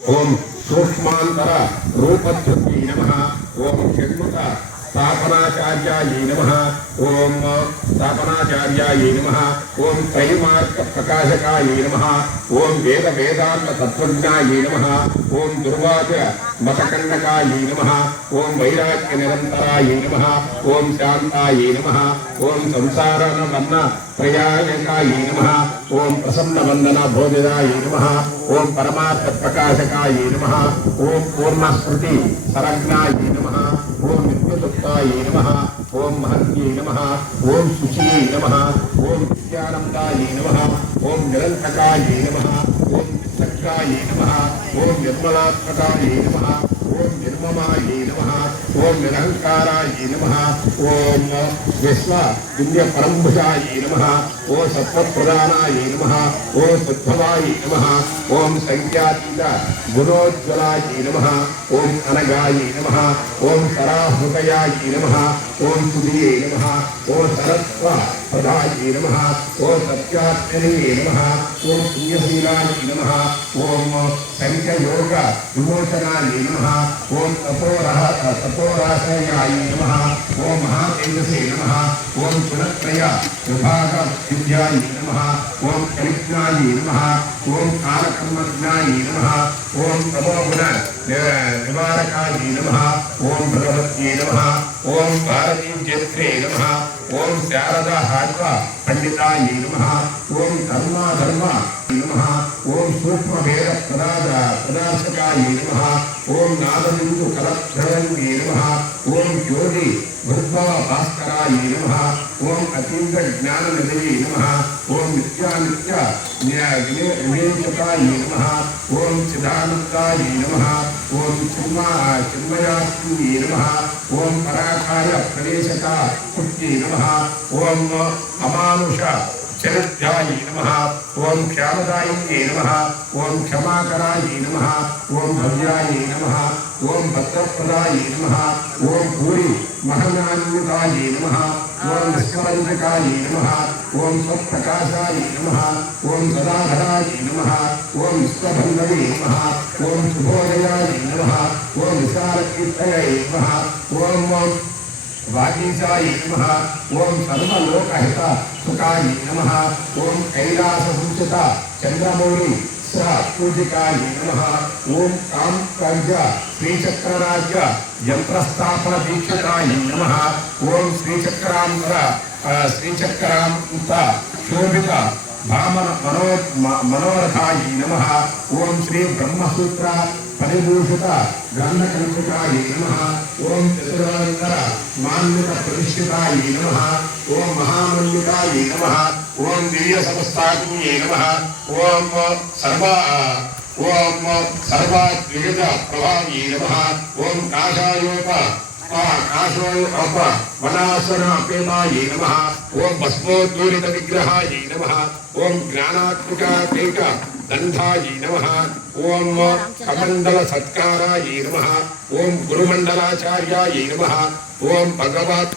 ओम सूक्ष्मांतर रूपधृत्यै नमः। ओम षण्मुख स्थापनाचार्यायै नमः। ओम स्थापनाचार्यायै नमः। ओम त्रैमार्ग प्रकाशकायै नमः। ओम वेद वेदांत तत्वज्ञायै नमः। ओम दुर्वाच मतकण्डकायै नमः। ओम वैराग्य निरन्तरायै नमः। ओम शान्तायै नमः। ओम संसारवन्न प्रयायकायै नमः। ओम प्रसन्नवन्दन भोजनायै नमः। ओम परमार्थ प्रकाशकायै नमः। ओम पूर्णस्मृति सरज्ञायै नमः। ओम नित्यतुप्तायै नमः। ओम महत्यै नमः। ओम शुचियै नमः। ओम विद्यानन्दायै नमः। ओम निरन्तकायै नमः। ओम निस्सक्तायै नमः। ओम निर्मलात्मकायै नमः। ओम निर्ममायै नमः। ओम निरहंकारायै नमः। ओम विश्व दिव्य परमभुजायै नमः। ओम सत्वप्रदानायै नमः। ओम सद्भवायै नमः। ओम संख्यातीत गुणोज्ज्वलायै नमः। ओम अनगायै नमः। ओम सराहृदयायै नमः। ओम सुधिये नमः। ओम सरस्व प्रदायै नमः। ओम सत्यात्मने नमः। ओम पुण्यशीलायै नमः। ओम संख्ययोग विमोचनायै नमः। ओम तपोराशयायै नमः। ओम महातेजसे नमः। ओम गुणत्रय विभाग विद्यायै नमः। ओम कलिज्ञायै नमः। ओम कालकर्मज्ञायै नमः। ओम तमोगुण निवारकायै नमः। ओम भगवत्यै नमः। ओम भारतीज्यत्रे नमः। ओम शारदा हात्व पंडितायै नमः। ओम धर्म नमः। ओम सूक्ष्म वेद प्रदाशकायै नमः। ओम नादबिंदु कलत्रयये नमः। ओम ज्योति भूर्भव भास्करायै नमः। ओम अतीन्द्र ज्ञान निधये नमः। ओम नित्यानित्य विवेचकायै नमः। ओम चिदानन्दायै नमः। ओम चिन्मयात्मये नमः। ओम पराकाय प्रवेशका पुत्यै नमः। ओम अमानुष चरित्रायै नमः। ओम क्षामदायिन्ये नमः। ओम क्षमाकरायै नमः। ओम भव्यायै नमः। ओम भद्रप्रदायै नमः। ओम भूरि महनान्वितायै नमः। ओम निष्कलङ्कायै नमः। ओम स्वप्रकाशायै नमः। ओम सदाधरायै नमः। ओम विश्वभन्धवे नमः। ओम शुभोदयायै नमः। ओम विशालकीर्तये नमः। ओम वागीशायै नमः। ओम सर्वलोकहित सुखायै नमः। ओम कैलाससंचित चन्द्रमौळि पूजिकायै नमः। ओम कामकार्य श्रीचक्रराज्य यंत्रस्थापन दीक्षितायै नमः। ओम श्रीचक्रांत शोभित मनोरथायै नमः। ओम श्री ब्रह्मसूत्र परिभूषित ग्रंथकंसिकायै नमः। ओम चतुरानंतर मान्वित प्रतिष्ठितायै नमः। ओम महामल्लिकायै नमः। ओम दिव्य समस्ताग्निये नमः। ओम सर्वाद्विगत प्रभावे नमः। ओम काशोप वनासन अपेतायै नमः। ओम भस्मोद्दूरित विग्रहायै नमः। ओम ज्ञानात्मकापेट दंधायै नमः। ओम कमंडल सत्कारायै नमः। ओम गुरुमंडलाचार्यायै नमः। ओम भगवत्